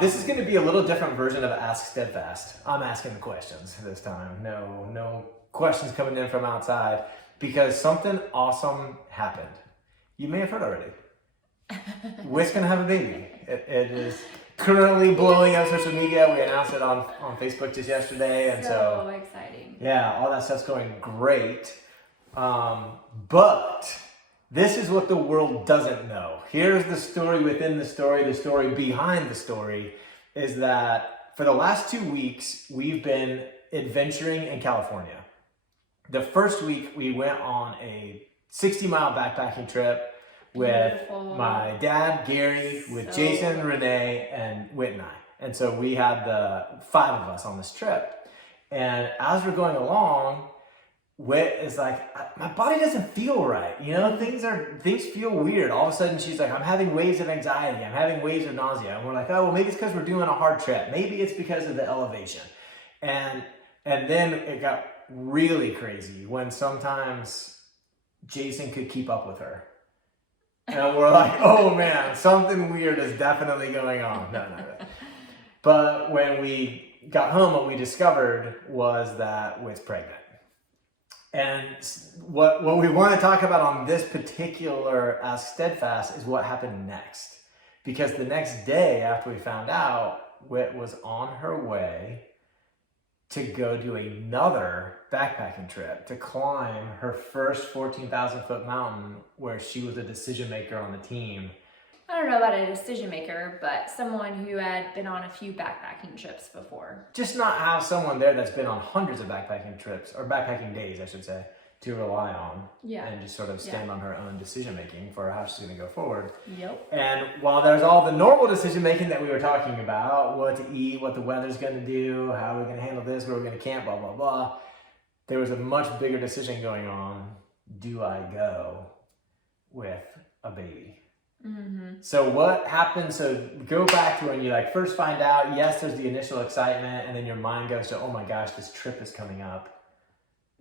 This is going to be a little different version of Ask Steadfast. I'm asking the questions this time. No questions coming in from outside because something awesome happened. You may have heard already. Whit's going to have a baby. It is currently blowing up social media. We announced it on Facebook just yesterday. And so exciting. Yeah, all that stuff's going great. But this is what the world doesn't know. Here's the story within the story behind the story is that for the last 2 weeks, we've been adventuring in California. The first week, we went on a 60-mile backpacking trip with my dad, Gary, with Jason, Renee, and Whit and I. And so we had the 5 of us on this trip. And as we're going along, Whit is like, my body doesn't feel right. You know, things feel weird. All of a sudden she's like, I'm having waves of anxiety. I'm having waves of nausea. And we're like, oh, well, maybe it's because we're doing a hard trip. Maybe it's because of the elevation. And then it got really crazy when sometimes Jason could keep up with her. And we're like, oh man, something weird is definitely going on. No. But when we got home, what we discovered was that Whit's pregnant. And what we want to talk about on this particular Ask Steadfast is what happened next. Because the next day after we found out, Whit was on her way to go do another backpacking trip, to climb her first 14,000-foot mountain where she was a decision maker on the team. I don't know about a decision maker, but someone who had been on a few backpacking trips before. Just not have someone there that's been on hundreds of backpacking trips, or backpacking days, I should say, to rely on. Yeah. And just sort of stand on her own decision making for how she's going to go forward. Yep. And while there's all the normal decision making that we were talking about, what to eat, what the weather's going to do, how we're going to handle this, where we're going to camp, blah, blah, blah, there was a much bigger decision going on. Do I go with a baby? Mm-hmm. So what happened? So go back to when you first find out, yes, there's the initial excitement, and then your mind goes to, oh my gosh, this trip is coming up.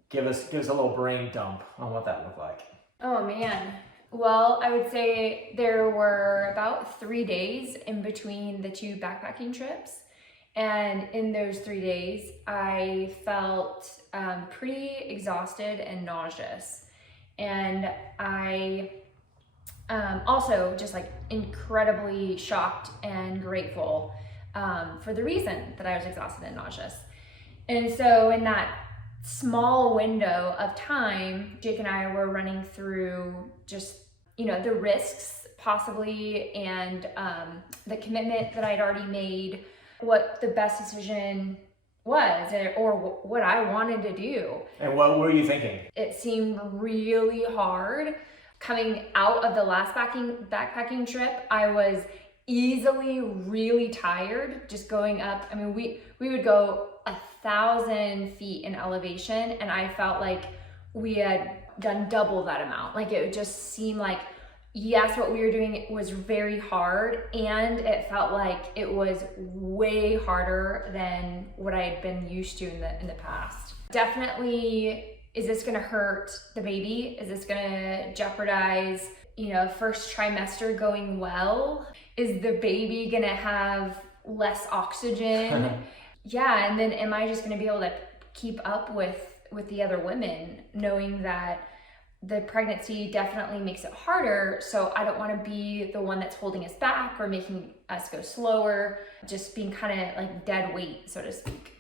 Give us a little brain dump on what that looked like. Oh man. Well, I would say there were about 3 days in between the 2 backpacking trips. And in those 3 days, I felt pretty exhausted and nauseous. And I also just incredibly shocked and grateful for the reason that I was exhausted and nauseous. And so in that small window of time, Jake and I were running through just, the risks possibly and the commitment that I'd already made, what the best decision was or what I wanted to do. And what were you thinking? It seemed really hard. Coming out of the last backpacking trip, I was easily really tired just going up. I mean, we would go 1,000 feet in elevation, and I felt like we had done double that amount. It just seemed like, yes, what we were doing was very hard, and it felt like it was way harder than what I had been used to in the past. Definitely, is this gonna hurt the baby? Is this gonna jeopardize, first trimester going well? Is the baby gonna have less oxygen? Yeah, and then am I just gonna be able to keep up with the other women, knowing that the pregnancy definitely makes it harder, so I don't wanna be the one that's holding us back or making us go slower, just being kind of dead weight, so to speak.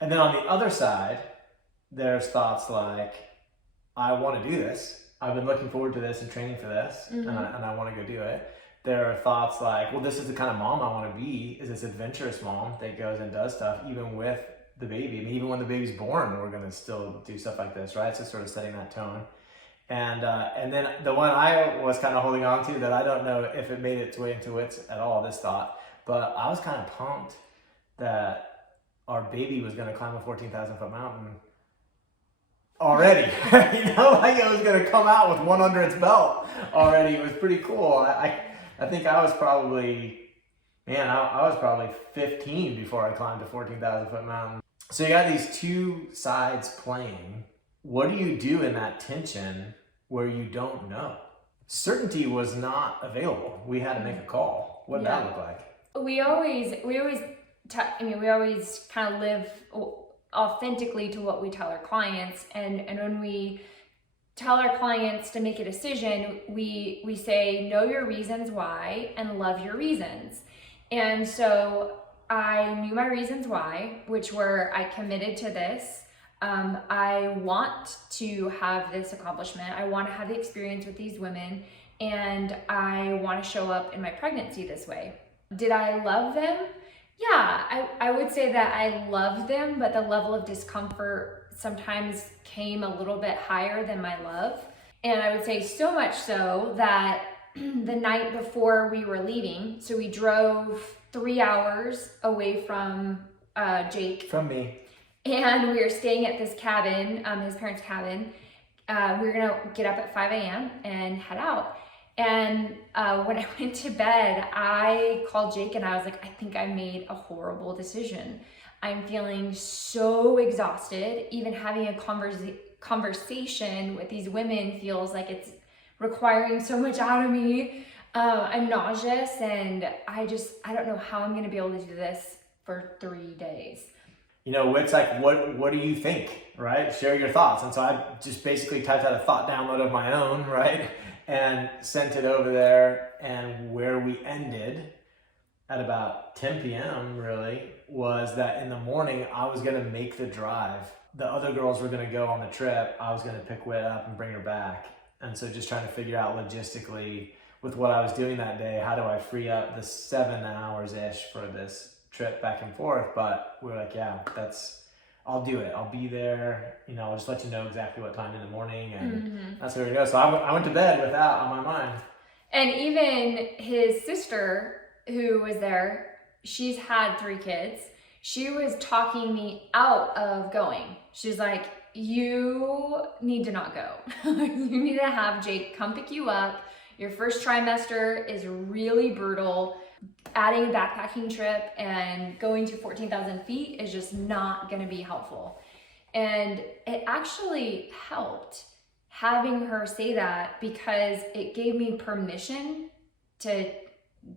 And then on the other side, there's thoughts like, I want to do this. I've been looking forward to this and training for this, and I want to go do it. There are thoughts like, well, this is the kind of mom I want to be, is this adventurous mom that goes and does stuff, even with the baby. I mean, even when the baby's born, we're going to still do stuff like this, right? So sort of setting that tone. And then the one I was kind of holding on to that I don't know if it made its way into Whit's at all, this thought, but I was kind of pumped that our baby was going to climb a 14,000-foot mountain already. It was going to come out with one under its belt already. It was pretty cool. I think I was probably 15 before I climbed a 14,000-foot mountain. So you got these two sides playing. What do you do in that tension where you don't know? Certainty was not available. We had to make a call. What did that look like? we always we always kind of live authentically to what we tell our clients, and when we tell our clients to make a decision, we say know your reasons why and love your reasons. And so I knew my reasons why, which were I committed to this. I want to have this accomplishment. I want to have the experience with these women, and I want to show up in my pregnancy this way. Did I love them? Yeah, I would say that I loved them, but the level of discomfort sometimes came a little bit higher than my love. And I would say so much so that the night before we were leaving, so we drove 3 hours away from Jake. From me. And we were staying at this cabin, his parents' cabin. We were gonna get up at 5 a.m. and head out. And when I went to bed, I called Jake and I was like, I think I made a horrible decision. I'm feeling so exhausted. Even having a conversation with these women feels like it's requiring so much out of me. I'm nauseous, and I don't know how I'm gonna be able to do this for 3 days. You know, Whit's like, what do you think, right? Share your thoughts. And so I just basically typed out a thought download of my own, right? And sent it over there. And where we ended at about 10 p.m. really was that in the morning, I was going to make the drive. The other girls were going to go on the trip. I was going to pick Whit up and bring her back. And so just trying to figure out logistically with what I was doing that day, how do I free up the 7 hours-ish for this trip back and forth. But we were like, yeah, I'll do it. I'll be there. You know, I'll just let you know exactly what time in the morning, and that's where we go. So I went to bed with that on my mind. And even his sister, who was there, she's had 3 kids. She was talking me out of going. She's like, you need to not go. You need to have Jake come pick you up. Your first trimester is really brutal. Adding a backpacking trip and going to 14,000 feet is just not going to be helpful. And it actually helped having her say that, because it gave me permission to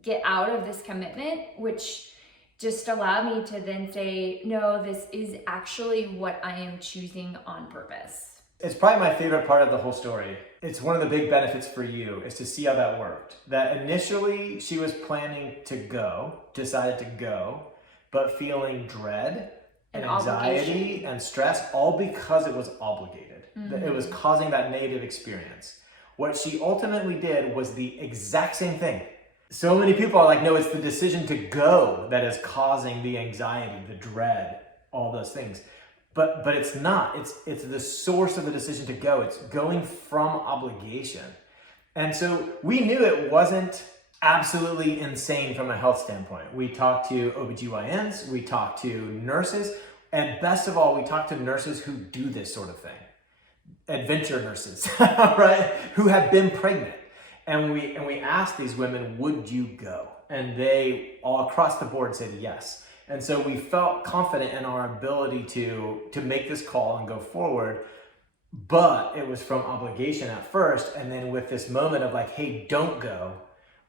get out of this commitment, which just allowed me to then say, no, this is actually what I am choosing on purpose. It's probably my favorite part of the whole story. It's one of the big benefits for you is to see how that worked. That initially she was planning to go, decided to go, but feeling dread and anxiety and stress, all because it was obligated. It was causing that negative experience. What she ultimately did was the exact same thing. So many people are like, no, it's the decision to go that is causing the anxiety, the dread, all those things. But it's not. It's the source of the decision to go. It's going from obligation. And so we knew it wasn't absolutely insane from a health standpoint. We talked to OBGYNs, we talked to nurses, and best of all, we talked to nurses who do this sort of thing. Adventure nurses, right? Who have been pregnant. And we asked these women, would you go? And they all across the board said yes. And so we felt confident in our ability to make this call and go forward, but it was from obligation at first. And then with this moment of like, hey, don't go,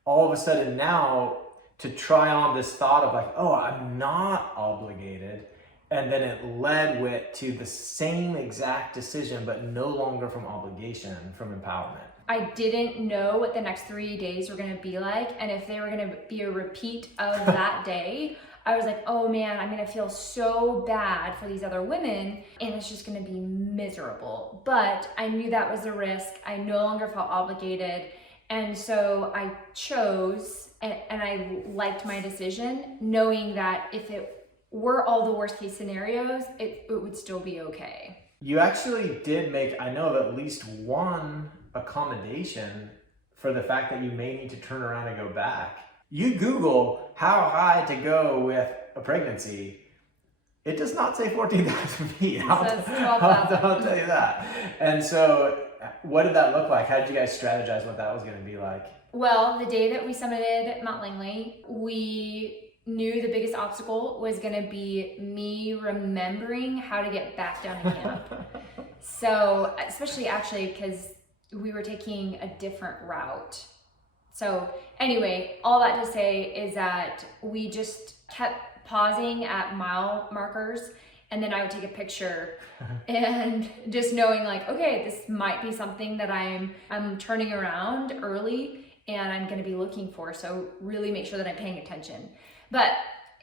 all of a sudden now to try on this thought of like, oh, I'm not obligated. And then it led Whit to the same exact decision, but no longer from obligation, from empowerment. I didn't know what the next 3 days were going to be like, and if they were going to be a repeat of that day. I was like, oh man, I'm gonna feel so bad for these other women, and it's just gonna be miserable. But I knew that was a risk. I no longer felt obligated. And so I chose, and I liked my decision, knowing that if it were all the worst case scenarios, it would still be okay. You actually did make, I know of at least one accommodation for the fact that you may need to turn around and go back. You Google how high to go with a pregnancy, it does not say 14,000 feet. It says 12,000. I'll tell you that. And so what did that look like? How did you guys strategize what that was going to be like? Well, the day that we summited Mt Langley, we knew the biggest obstacle was going to be me remembering how to get back down to camp. So, especially actually because we were taking a different route So anyway, all that to say is that we just kept pausing at mile markers, and then I would take a picture and just knowing like, okay, this might be something that I'm turning around early and I'm going to be looking for. So really make sure that I'm paying attention. But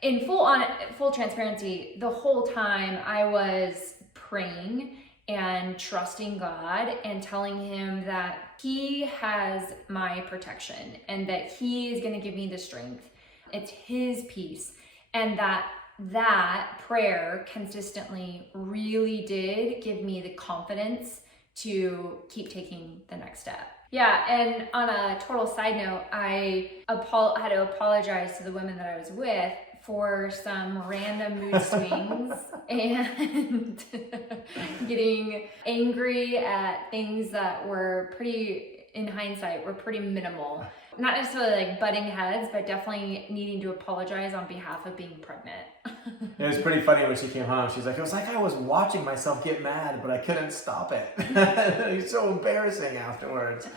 in full transparency, the whole time I was praying and trusting God and telling him that he has my protection and that he is going to give me the strength. It's his peace. And that prayer consistently really did give me the confidence to keep taking the next step. Yeah, and on a total side note, I had to apologize to the women that I was with for some random mood swings and getting angry at things that were in hindsight, were pretty minimal. Not necessarily like butting heads, but definitely needing to apologize on behalf of being pregnant. It was pretty funny when she came home. She's like, it was like I was watching myself get mad, but I couldn't stop it. It was so embarrassing afterwards.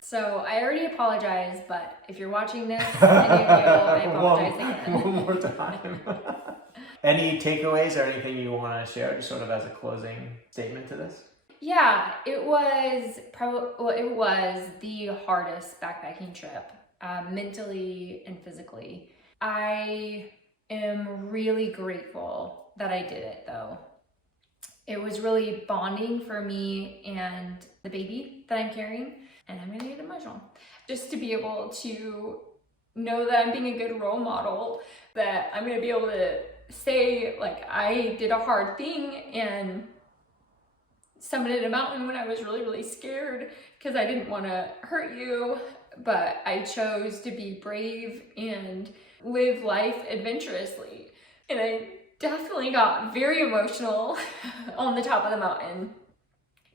So I already apologized, but if you're watching this, any of you, I apologize again. One more time. Any takeaways or anything you want to share, just sort of as a closing statement to this? Yeah, it was the hardest backpacking trip, mentally and physically. I am really grateful that I did it though. It was really bonding for me and the baby that I'm carrying, and I'm gonna get emotional. Just to be able to know that I'm being a good role model, that I'm gonna be able to say like I did a hard thing and summited a mountain when I was really, really scared because I didn't want to hurt you, but I chose to be brave and live life adventurously. And I definitely got very emotional on the top of the mountain,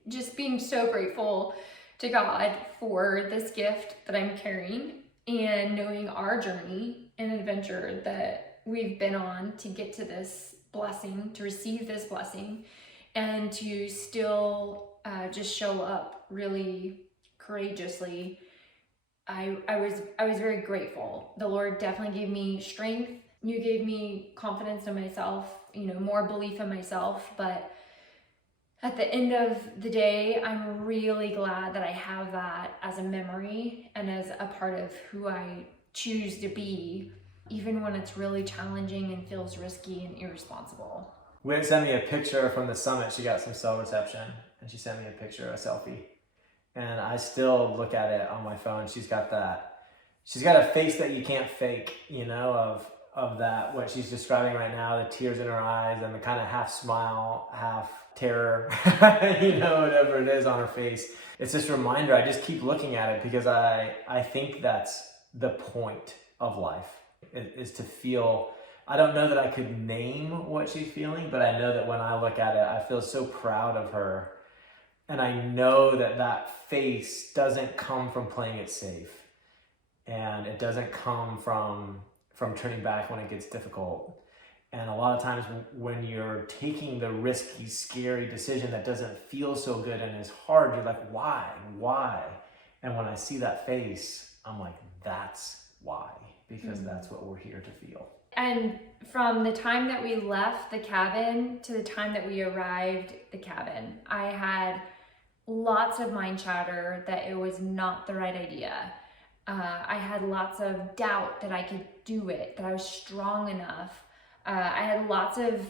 just being so grateful to God for this gift that I'm carrying and knowing our journey and adventure that we've been on to get to this blessing, to receive this blessing, and to still just show up really courageously. I was very grateful. The Lord definitely gave me strength. You gave me confidence in myself, more belief in myself. But at the end of the day, I'm really glad that I have that as a memory and as a part of who I choose to be, even when it's really challenging and feels risky and irresponsible. Whit sent me a picture from the summit. She got some cell reception, and she sent me a picture, a selfie. And I still look at it on my phone. She's got a face that you can't fake, of that, what she's describing right now, the tears in her eyes and the kind of half smile, half terror, whatever it is on her face. It's this reminder. I just keep looking at it because I think that's the point of life, is to feel. I don't know that I could name what she's feeling, but I know that when I look at it, I feel so proud of her. And I know that face doesn't come from playing it safe. And it doesn't come from turning back when it gets difficult. And a lot of times when you're taking the risky, scary decision that doesn't feel so good and is hard, you're like, why? And when I see that face, I'm like, that's why, because that's what we're here to feel. And from the time that we left the cabin to the time that we arrived at the cabin, I had lots of mind chatter that it was not the right idea. I had lots of doubt that I could do it, that I was strong enough. I had lots of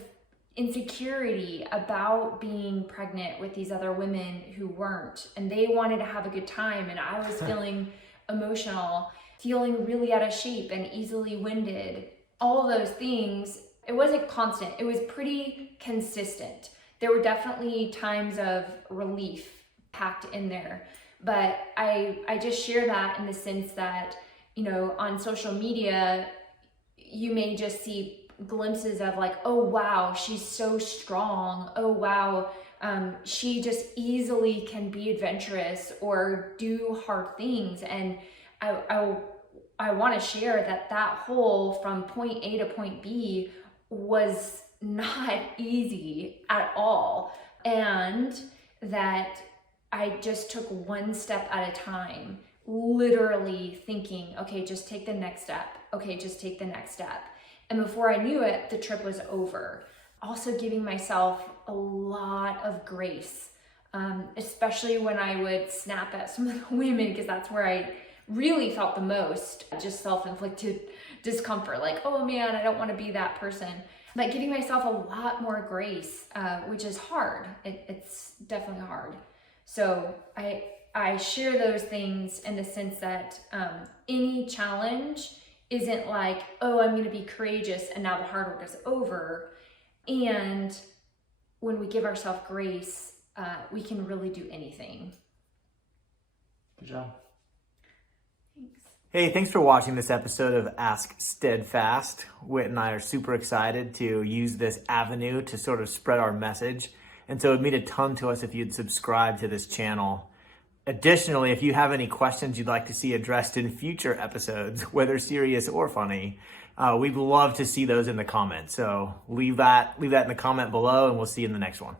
insecurity about being pregnant with these other women who weren't, and they wanted to have a good time, and I was feeling emotional, feeling really out of shape and easily winded. All of those things, it wasn't constant. It was pretty consistent. There were definitely times of relief packed in there. But I just share that in the sense that, on social media, you may just see glimpses of like, oh, wow, she's so strong. Oh, wow, she just easily can be adventurous or do hard things. And I want to share that whole from point A to point B was not easy at all. And that I just took one step at a time literally thinking, okay, just take the next step. Okay, just take the next step. And before I knew it, the trip was over. Also giving myself a lot of grace, especially when I would snap at some of the women, because that's where I really felt the most, just self-inflicted discomfort. Like, oh man, I don't want to be that person. But giving myself a lot more grace, which is hard. It's definitely hard. So I share those things in the sense that any challenge isn't like, oh, I'm going to be courageous and now the hard work is over. And when we give ourselves grace, we can really do anything. Good job. Thanks. Hey, thanks for watching this episode of Ask Steadfast. Whit and I are super excited to use this avenue to sort of spread our message. And so it would mean a ton to us if you'd subscribe to this channel. Additionally, if you have any questions you'd like to see addressed in future episodes, whether serious or funny, we'd love to see those in the comments. So leave that in the comment below, and we'll see you in the next one.